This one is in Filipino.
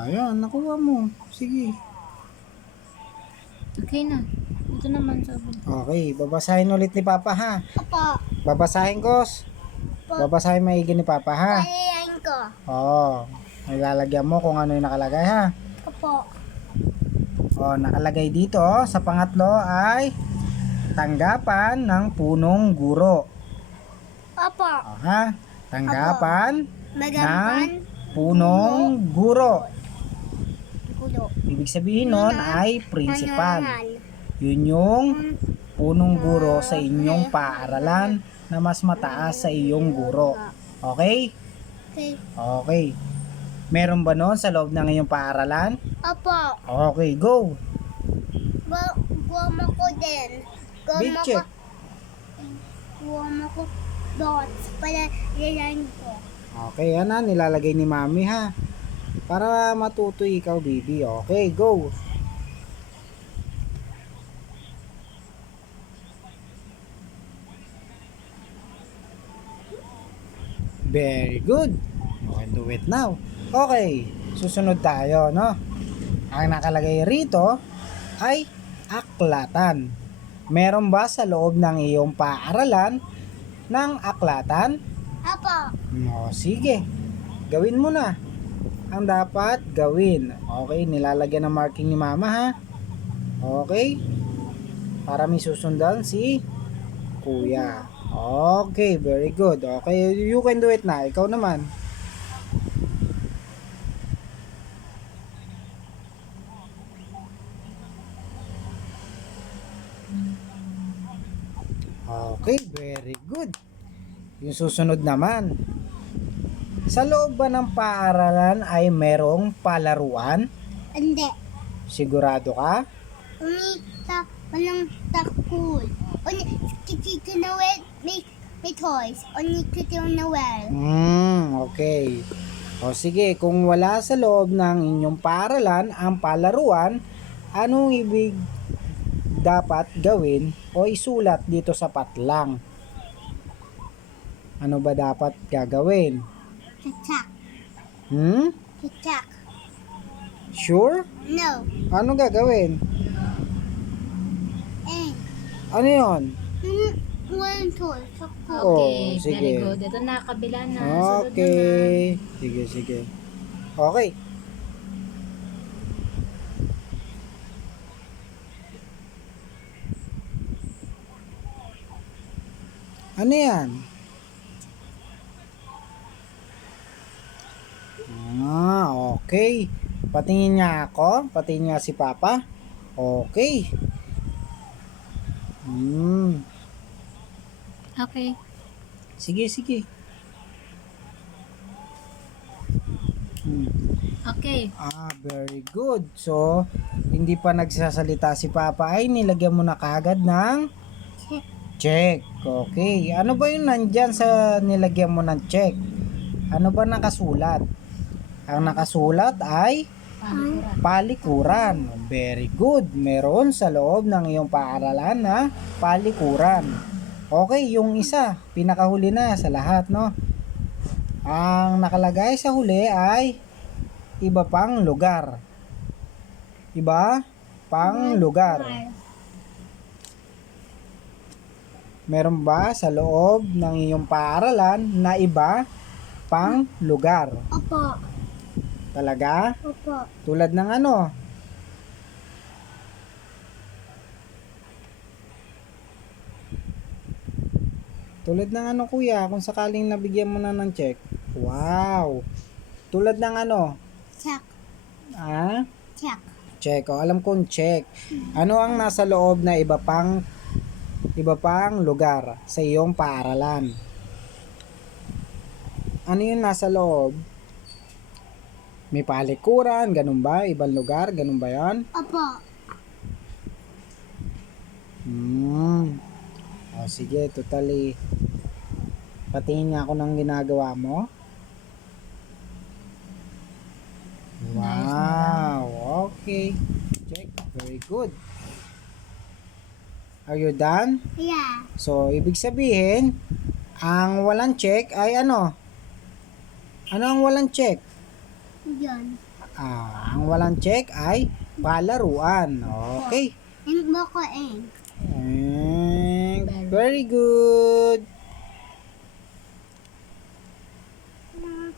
Ayan, nakuha mo. Sige. Okay na. Ito naman sabi. Okay, babasahin ulit ni Papa ha. Opo. Babasahin ko. Babasahin maigi ni Papa ha. Palayan ko. Oo. Ilalagyan mo kung ano yung nakalagay ha. Opo. Nakalagay dito sa pangatlo ay tanggapan ng punong guro. Opo. Ha? Tanggapan Magapan. punong guro. Gulo. Ibig sabihin nun ay principal. Manahan. Yun yung punong guro sa inyong paaralan na mas mataas sa iyong guro. Okay? Okay. Okay. Meron ba nun sa loob ng iyong paaralan? Opo. Okay, go. Guwama ko din. Big check. Guwama ko dots. Palayan ko. Okay, yan na. Nilalagay ni Mami ha. Para matuto ikaw, baby. Okay, go. Very good. You can do it now. Okay, susunod tayo, no? Ang nakalagay rito ay aklatan. Meron ba sa loob ng iyong paaralan ng aklatan? Opo. No, sige. Gawin mo na. Ang dapat gawin. Okay, nilalagyan ng marking ni Mama ha. Okay? Para may susundan si Kuya. Okay, very good. Okay, you can do it na. Ikaw naman. Okay, very good. Yung susunod naman. Sa loob ba ng paaralan ay merong palaruan? Hindi. Sigurado ka? Walang takul. Kiki Noel, may toys. Kiki Noel. Okay. O sige, kung wala sa loob ng inyong paaralan ang palaruan, anong ibig dapat gawin o isulat dito sa patlang? Ano ba dapat gagawin? Kichak. Kichak. Sure? No. Ano gagawin? Eh. Ano yon? Walang toys. Okay, sige. very good. Ito na, kabila na. Sunod naman. Okay. Sige, sige. Okay. Ano yan? Okay. Patingin niya ako. Patingin niya si Papa. Okay. Okay. Sige, sige. Okay. Very good. So, hindi pa nagsasalita si Papa ay nilagyan mo na kagad ng check. Okay. Ano ba yung nandyan sa nilagyan mo ng check? Ano ba nakasulat? Ang nakasulat ay palikuran. Very good. Meron sa loob ng iyong paaralan na palikuran. Okay, yung isa, pinakahuli na sa lahat, no? Ang nakalagay sa huli ay iba pang lugar. Iba pang lugar. Meron ba sa loob ng iyong paaralan na iba pang lugar? Opo. Talaga? Opo. Tulad ng ano? Tulad ng ano kuya, kung sakaling nabigyan mo na ng check. Wow! Tulad ng ano? Check. Check. Check. O, alam kong check. Ano ang nasa loob na iba pang lugar sa iyong paaralan? Ano yung nasa loob? May palikuran, ganun ba? Ibang lugar, ganun ba yan? Opo. O, sige, totally. Patingin nga ako ng ginagawa mo. Wow, okay. Check, very good. Are you done? Yeah. So, ibig sabihin, ang walang check ay ano? Ano ang walang check? Yan. Ang walang check ay palaruan. Okay. And Moko Eng. Very good.